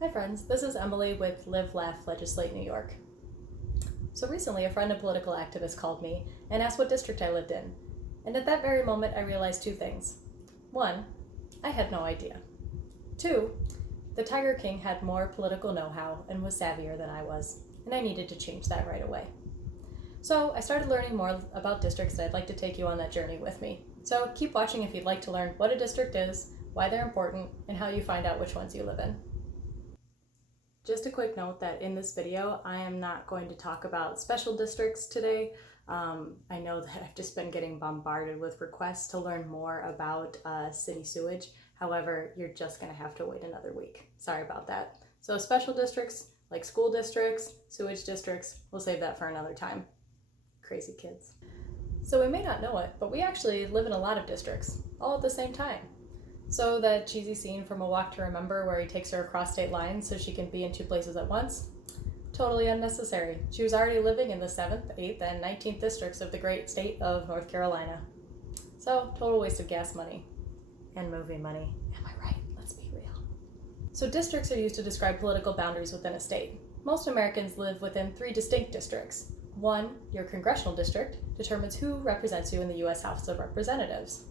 Hi friends, this is Emily with Live, Laugh, Legislate New York. So recently a friend and political activist called me and asked what district I lived in. And at that very moment I realized two things. One, I had no idea. Two, the Tiger King had more political know-how and was savvier than I was, and I needed to change that right away. So I started learning more about districts and I'd like to take you on that journey with me. So keep watching if you'd like to learn what a district is, why they're important, and how you find out which ones you live in. Just a quick note that in this video, I am not going to talk about special districts today. I know that I've just been getting bombarded with requests to learn more about city sewage. However, you're just gonna have to wait another week. Sorry about that. So special districts, like school districts, sewage districts, we'll save that for another time. Crazy kids. So we may not know it, but we actually live in a lot of districts, all at the same time. So that cheesy scene from A Walk to Remember where he takes her across state lines so she can be in two places at once? Totally unnecessary. She was already living in the 7th, 8th, and 19th districts of the great state of North Carolina. So, total waste of gas money. And movie money. Am I right? Let's be real. So districts are used to describe political boundaries within a state. Most Americans live within 3 distinct districts. 1, your congressional district, determines who represents you in the U.S. House of Representatives.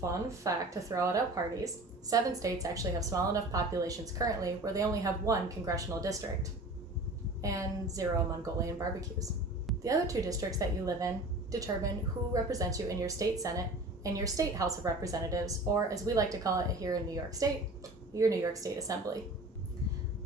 Fun fact to throw out at parties, 7 states actually have small enough populations currently where they only have 1 congressional district. And 0 Mongolian barbecues. The other 2 districts that you live in determine who represents you in your state Senate and your state House of Representatives, or as we like to call it here in New York State, your New York State Assembly.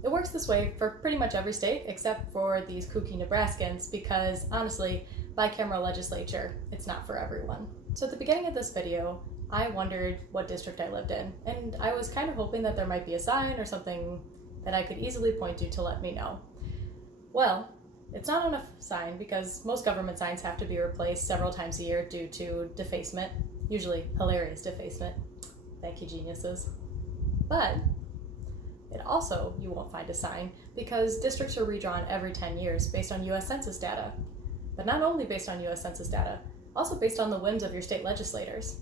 It works this way for pretty much every state except for these kooky Nebraskans because, honestly, bicameral legislature, it's not for everyone. So at the beginning of this video, I wondered what district I lived in, and I was kind of hoping that there might be a sign or something that I could easily point to let me know. Well, it's not enough sign because most government signs have to be replaced several times a year due to defacement, usually hilarious defacement. Thank you, geniuses. But it also, you won't find a sign because districts are redrawn every 10 years based on US Census data. But not only based on US Census data, also based on the whims of your state legislators.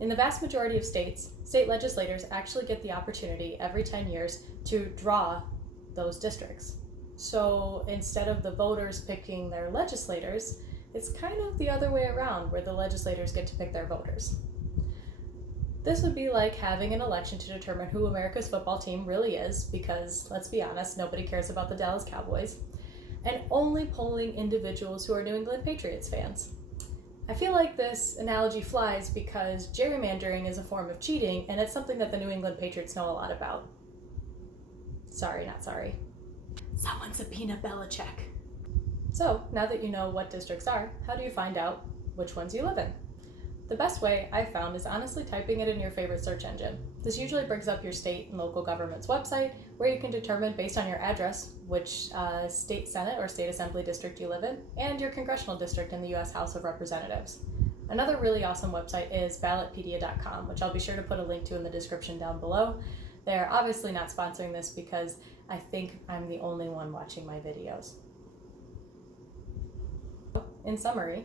In the vast majority of states, state legislators actually get the opportunity every 10 years to draw those districts. So instead of the voters picking their legislators, it's kind of the other way around where the legislators get to pick their voters. This would be like having an election to determine who America's football team really is because, let's be honest, nobody cares about the Dallas Cowboys, and only polling individuals who are New England Patriots fans. I feel like this analogy flies because gerrymandering is a form of cheating and it's something that the New England Patriots know a lot about. Sorry, not sorry. Someone subpoena Belichick. So, now that you know what districts are, how do you find out which ones you live in? The best way I've found is honestly typing it in your favorite search engine. This usually brings up your state and local government's website where you can determine based on your address which state senate or state assembly district you live in and your congressional district in the US House of Representatives. Another really awesome website is ballotpedia.com, which I'll be sure to put a link to in the description down below. They're obviously not sponsoring this because I think I'm the only one watching my videos. In summary,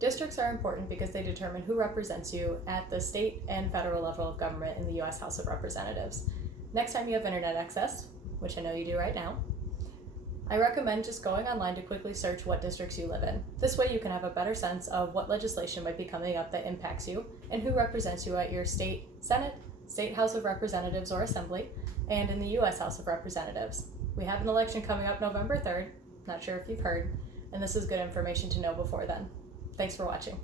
districts are important because they determine who represents you at the state and federal level of government in the US House of Representatives. Next time you have internet access, which I know you do right now, I recommend just going online to quickly search what districts you live in. This way you can have a better sense of what legislation might be coming up that impacts you and who represents you at your state Senate, state House of Representatives or Assembly, and in the US House of Representatives. We have an election coming up November 3rd, not sure if you've heard, and this is good information to know before then. Thanks for watching.